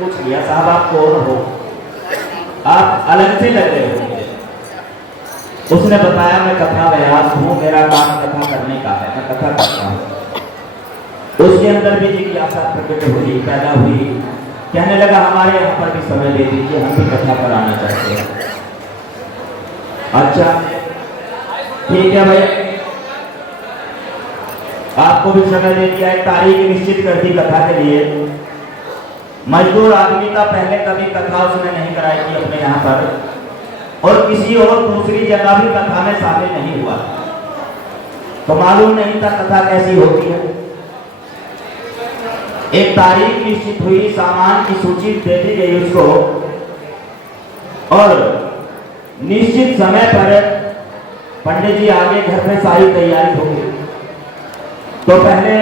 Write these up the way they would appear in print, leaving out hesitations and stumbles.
पूछ लिया, साहब आप कौन हो, आप अलग से लग रहे हो। उसने बताया मैं कथा व्यास हूँ, मेरा काम कथा करने का है, मैं कथा करता हूँ। उसके अंदर भी जिज्ञासा प्रकट हुई, पैदा हुई, कहने लगा हमारे यहाँ पर भी समय दे दीजिए, हम भी कथा कराना चाहते हैं। अच्छा ठीक है भाई, आपको भी समय दे दिया, एक तारीख निश्चित कर दी कथा के लिए। मजदूर आदमी का पहले कभी कथा उसने नहीं कराई थी अपने यहाँ पर, और किसी और दूसरी जगह भी कथा में शामिल नहीं हुआ, तो मालूम नहीं था कथा कैसी होती है। एक तारीख निश्चित हुई, सामान की सूची दे दी गई उसको, और निश्चित समय पर पंडित जी आगे घर में सारी तैयारी हो गई। तो पहले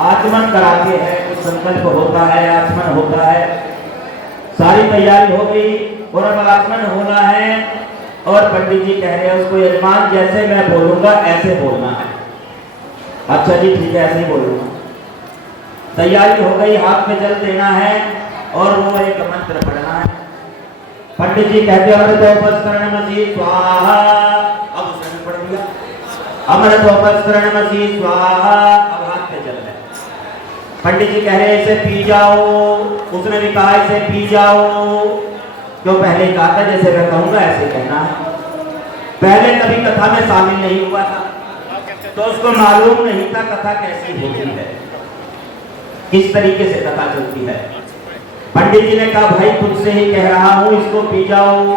आचमन कराते हैं, कुछ संकल्प होता है, आचमन होता है, सारी तैयारी हो गई और अब आचमन होना है। और पंडित जी कह रहे हैं उसको, यजमान जैसे मैं बोलूंगा ऐसे बोलना है। अच्छा जी ठीक है, ऐसे ही बोलूंगा। तैयारी हो गई, हाथ में जल देना है और वो एक मंत्र पढ़ना है। पंडित जी कहते अमृतोपस्करणमसि स्वाहा, अब उसने पढ़ दिया अमृतोपस्करणमसि स्वाहा, अब हाथ पे जल है। पंडित जी कह रहे इसे पी जाओ, उसने भी कहा इसे पी जाओ। जो पहले कहा था जैसे मैं कहूंगा ऐसे कहना है। पहले कभी कथा में शामिल नहीं हुआ था, तो उसको मालूम नहीं था कथा कैसी होती है, किस तरीके से कथा चलती है। पंडित जी ने कहा भाई तुझसे ही कह रहा हूँ इसको पी जाओ।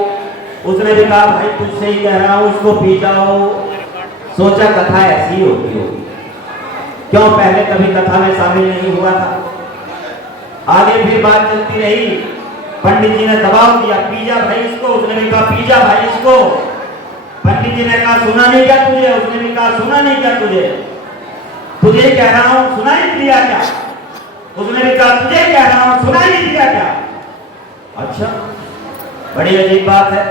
उसने भी कहा भाई तुझसे ही कह रहा हूँ इसको पी जाओ। सोचा कथा ऐसी ही होती होगी, क्यों पहले कभी कथा में शामिल नहीं हुआ था। आगे फिर बात चलती रही, पंडित जी ने दबाव दिया पी जा भाई इसको। उसने भी कहा पी जा भाई इसको। पंडित जी ने कहा सुना नहीं क्या तुझे? उसने भी कहा सुना नहीं क्या तुझे? तुझे कह रहा हूँ सुना नहीं दिया क्या? उसने भी कहा तुझे कह रहा हूं सुनाई नहीं दिया क्या? अच्छा बड़ी अजीब बात है,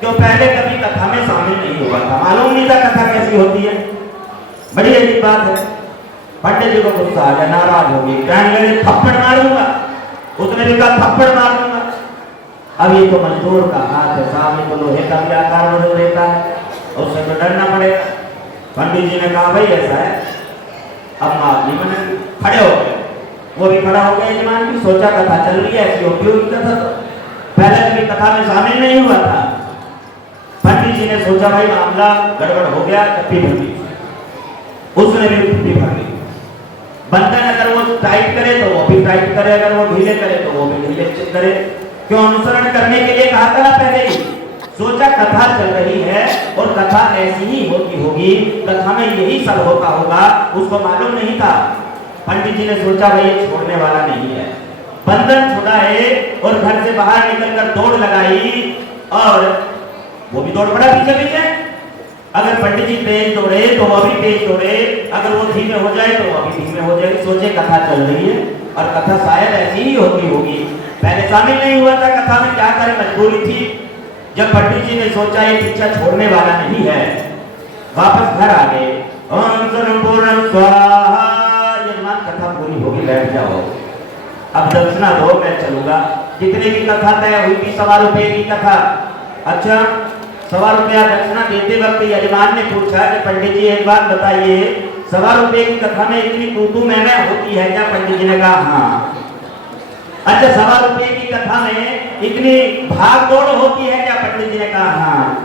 क्यों पहले कभी कथा में शामिल नहीं हुआ था, मालूम नहीं था कथा कैसी होती है। बड़ी अजीब बात है। पंडित जी को गुस्सा आ गया, नाराज हो गए, कहने लगे थप्पड़ मारूंगा। उसने भी कहा थप्पड़ मारूंगा। अब ये तो मजदूर का हाथ है, सामने तो लोहे का भी आकार बदल देता है, उससे तो डरना पड़ेगा। पंडित जी ने कहा भाई ऐसा है, अब आदमी मैंने खड़े हो गए, वो भी खड़ा हो गया। यजमान भी सोचा कथा चल रही है, ऐसी होती होगी कथा, तो पहले कभी कथा में शामिल नहीं हुआ था। पंडित जी ने सोचा भाई मामला गड़बड़ हो गया, कपी भर दी। उसने भी कपी भर दी। बंधन अगर वो टाइट करे तो वो भी टाइट करे, अगर वो ढीले करे तो वो भी ढीले करे। क्यों? अनुसरण करने के लिए कहा था पहले ही। सोचा कथा चल रही है और कथा ऐसी ही होती होगी, कथा में यही सब होता होगा, उसको मालूम नहीं था। पंडित जी ने सोचा भाई ये छोड़ने वाला नहीं है। बंधन छुड़ाए और घर से बाहर निकलकर दौड़ लगाई, और वो भी दौड़ पड़ा पीछे पीछे। अगर पंडित जी तेज दौड़े तो वो भी तेज दौड़े, अगर वो धीमे हो जाए तो वो भी धीमे हो जाए। सोचे कथा चल रही है और कथा शायद ऐसी ही होती होगी, पहले शामिल नहीं हुआ था कथा में, क्या करे मजबूरी थी। जब पंडित जी ने सोचा ये पीछा छोड़ने वाला नहीं है, वापस घर आ गए। ओम सर्वपूर्ण स्वाहा, कथा पूरी होगी, बैठ जाओ, अब दक्षिणा दो, मैं चलूंगा। कितने की कथा तय हुई थी? 1.25 रुपए की कथा। अच्छा 1.25 रुपया दक्षिणा देते वक्त यजमान ने पूछा कि पंडित जी एक बात बताइए, 1.25 रुपए की कथा में इतनी तू मैं होती है क्या? पंडित जी ने कहा हाँ। अच्छा 1.25 रुपए की कथा में इतनी भाग दौड़ होती है क्या? पंडित जी ने कहा हाँ।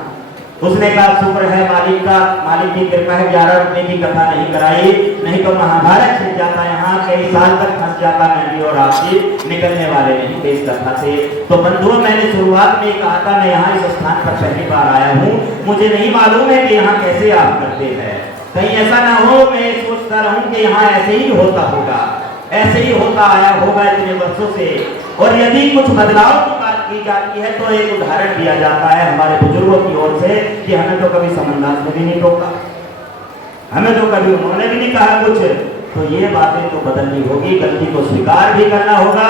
उसने कहा शुक्र है मालिक का, मालिक की कृपा है 11 रुपए की कथा नहीं कराई, नहीं तो महाभारत छिड़ जाता, यहाँ कई साल तक फंस जाता मैं भी और आपसी निकलने वाले नहीं थे इस कथा से। तो बंधुओं मैंने शुरुआत में कहा था मैं यहाँ इस स्थान पर पहली बार आया हूँ, मुझे नहीं मालूम है कि यहाँ कैसे आप करते हैं। कहीं ऐसा ना हो मैं सोचता रहूं कि यहाँ ऐसे ही होता होगा, ऐसे ही होता आया होगा इतने वर्षों से। और यदि कुछ बदलाव की बात की जाती है तो एक उदाहरण दिया जाता है हमारे बुजुर्गों की ओर से कि हमें तो कभी समन्दास ने भी नहीं टोका, हमें तो कभी उन्होंने भी नहीं कहा कुछ। तो ये बातें तो बदलनी होगी, गलती को स्वीकार भी करना होगा।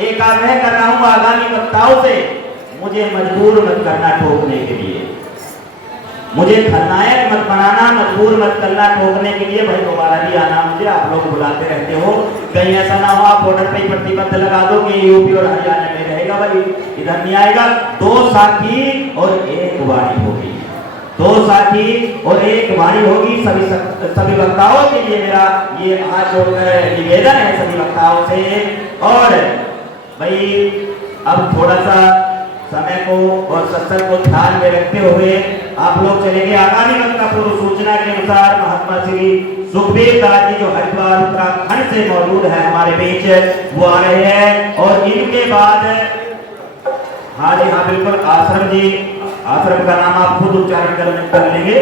एक आग्रह कर रहा हूँ आगामी वक्ताओं से, मुझे मजबूर मत करना टोकने के लिए। मुझे खलनायक मत बनाना, मजबूर मत करना ठोकने के लिए। भाई दोबारा भी आना मुझे, आप लोग बुलाते रहते हो, कहीं ऐसा ना हो आप बॉर्डर पे ही प्रतिबंध लगा दो कि यूपी और हरियाणा में रहेगा, भाई इधर नहीं आएगा। 2 साथी और 1 वाणी होगी, 2 साथी और 1 वाणी होगी। सभी वक्ताओं के लिए मेरा ये आज जो निवेदन है सभी वक्ताओं से। और भाई अब थोड़ा सा समय को और सत्संग को ध्यान में रखते हुए आप लोग चलेंगे। आगामी वक्ता पूर्व सूचना के अनुसार महात्मा श्री सुखबीर दास जी जो हरिद्वार उत्तराखंड से मौजूद है हमारे बीच, वो आ रहे हैं। और इनके बाद हाँ जी हाँ बिल्कुल, आश्रम जी, आश्रम का नाम आप खुद उच्चारण कर लेंगे।